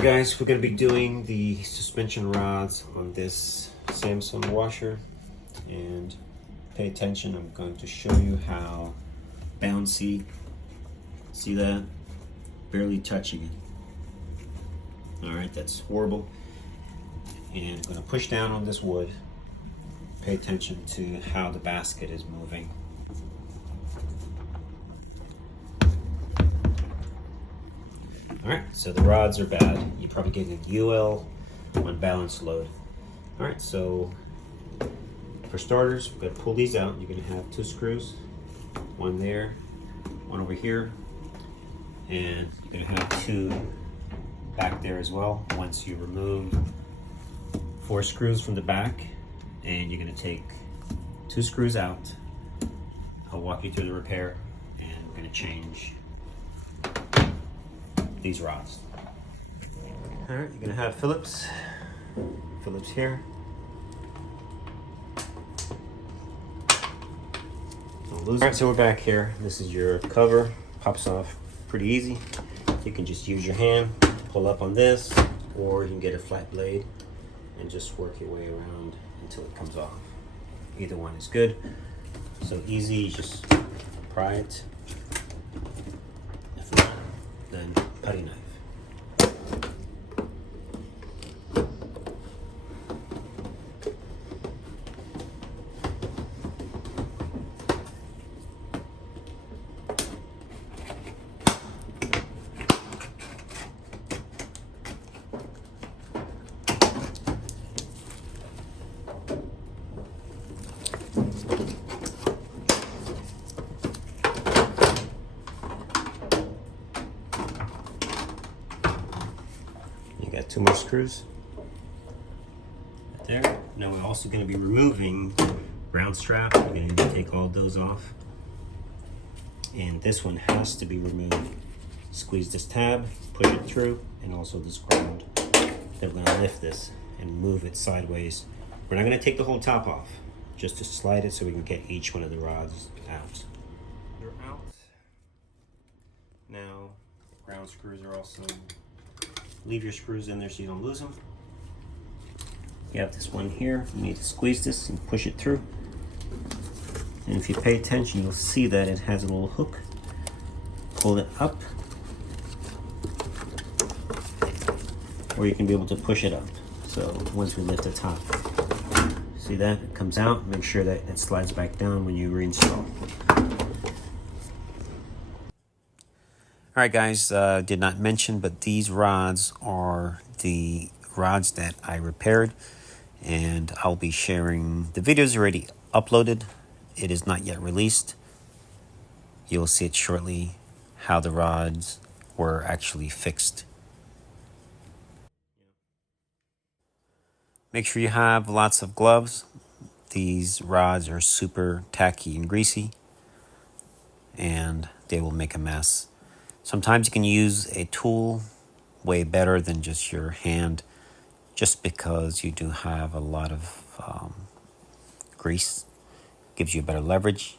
Alright guys, we're going to be doing the suspension rods on this Samsung washer, and pay attention, I'm going to show you how bouncy, see that? Barely touching it. Alright, that's horrible. And I'm going to push down on this wood, pay attention to how the basket is moving. Alright, so the rods are bad. You're probably getting a UL unbalanced load. Alright, so for starters, we're going to pull these out. You're going to have 2 screws, one there, one over here, and you're going to have 2 back there as well. Once you remove 4 screws from the back, and you're going to take 2 screws out. I'll walk you through the repair, and we're going to change these rods. All right, you're gonna have Phillips here. All right, so we're back here. This is your cover, pops off pretty easy. You can just use your hand, pull up on this, or you can get a flat blade and just work your way around until it comes off. Either one is good. So easy, you just pry it. If not, then putty knife. You got 2 more screws right there. Now we're also going to be removing ground strap. We're going to take all those off, and this one has to be removed. Squeeze this tab, push it through, and also this ground. Then we're going to lift this and move it sideways. We're not going to take the whole top off, just to slide it so we can get each one of the rods out. They're out. Now the ground screws are also, leave your screws in there so you don't lose them. You have this one here. You need to squeeze this and push it through. And if you pay attention, you'll see that it has a little hook. Pull it up, or you can be able to push it up. So once we lift the top, see that? It comes out. Make sure that it slides back down when you reinstall. Alright guys, did not mention, but these rods are the rods that I repaired, and I'll be sharing the videos already uploaded. It is not yet released. You'll see it shortly how the rods were actually fixed. Make sure you have lots of gloves. These rods are super tacky and greasy, and they will make a mess. Sometimes you can use a tool way better than just your hand, just because you do have a lot of grease. Gives you better leverage.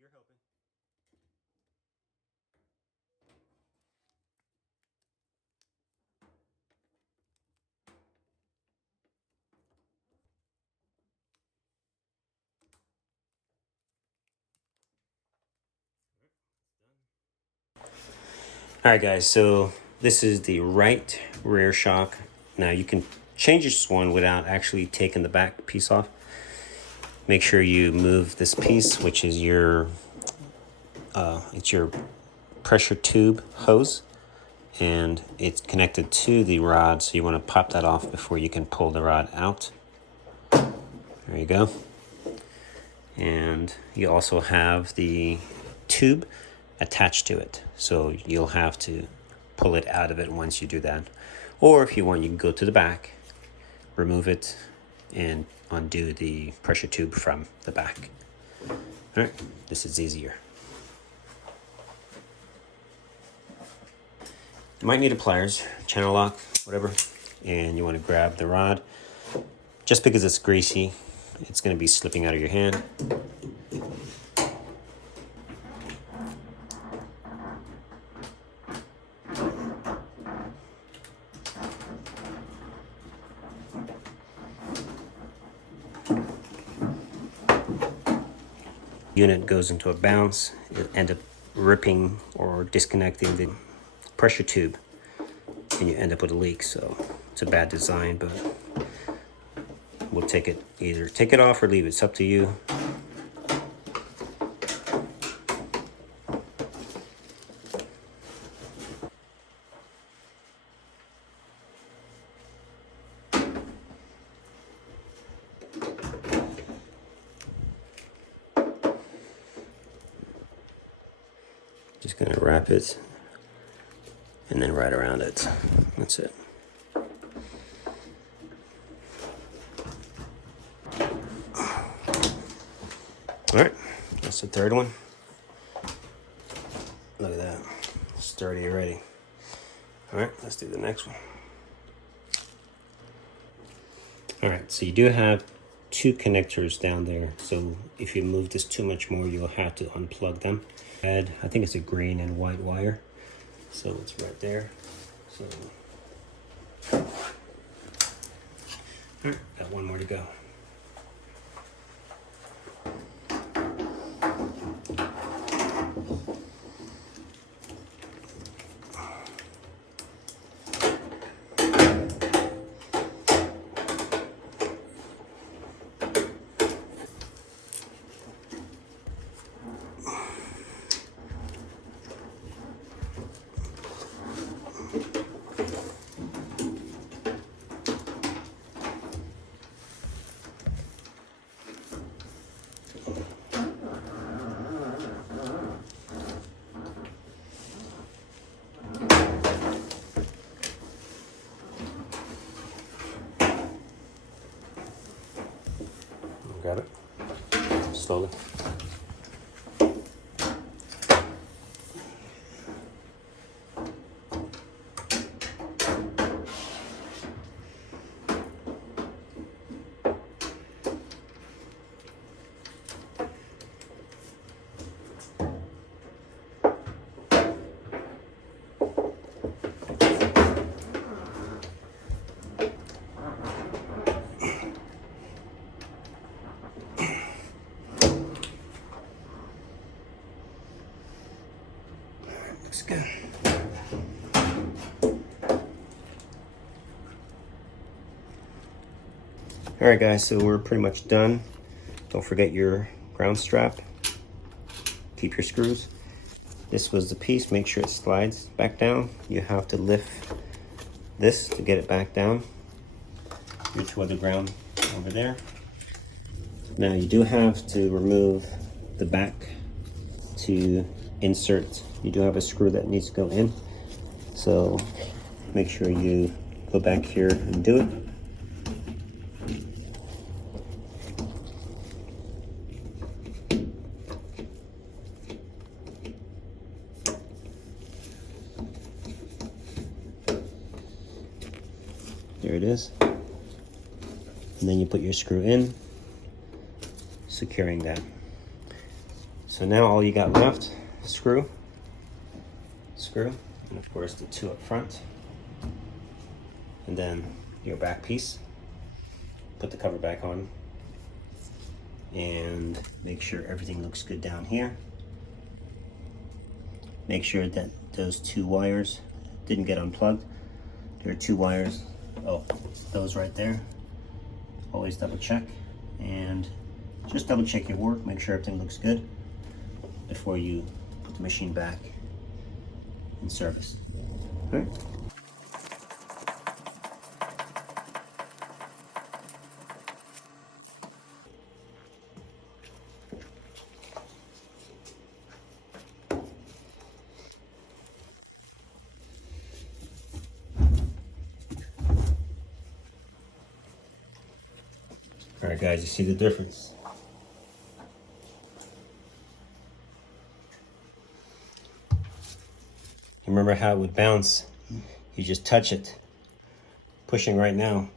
You're helping. Alright guys, so this is the right rear shock. Now you can change this one without actually taking the back piece off. Make sure you move this piece, which is your it's your pressure tube hose, and it's connected to the rod, so you want to pop that off before you can pull the rod out. There you go. And you also have the tube attached to it, so you'll have to pull it out of it once you do that. Or if you want, you can go to the back, remove it and undo the pressure tube from the back. All right, this is easier. You might need a pliers, channel lock, whatever, and you want to grab the rod. Just because it's greasy, it's going to be slipping out of your hand. Unit goes into a bounce, it end up ripping or disconnecting the pressure tube, and you end up with a leak. So it's a bad design, but we'll either take it off or leave it. It's up to you. Just gonna wrap it and then right around it. That's it. All right, that's the third one. Look at that, sturdy already. All right, let's do the next one. All right, so you do have two connectors down there. So if you move this too much more, you'll have to unplug them. I think it's a green and white wire. So it's right there. So, all right, got one more to go. Grab it slowly. Looks good. All right, guys, so we're pretty much done. Don't forget your ground strap. Keep your screws. This was the piece. Make sure it slides back down. You have to lift this to get it back down. Your two other ground over there. Now you do have to remove the back to insert. You do have a screw that needs to go in. So make sure you go back here and do it. There it is. And then you put your screw in, securing that. So now all you got left, screw, and of course the two up front. And then your back piece. Put the cover back on. And make sure everything looks good down here. Make sure that those two wires didn't get unplugged. There are two wires. Oh, those right there. Always double check, and just double check your work. Make sure everything looks good before you put the machine back in service. All right. All right, guys, you see the difference? You remember how it would bounce? You just touch it. Pushing right now.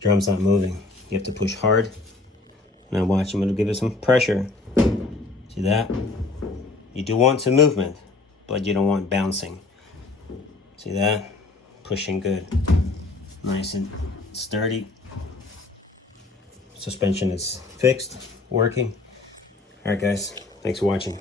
Drum's not moving. You have to push hard. Now watch, I'm gonna give it some pressure. See that? You do want some movement, but you don't want bouncing. See that? Pushing good. Nice and sturdy. Suspension is fixed, working. All right, guys, thanks for watching.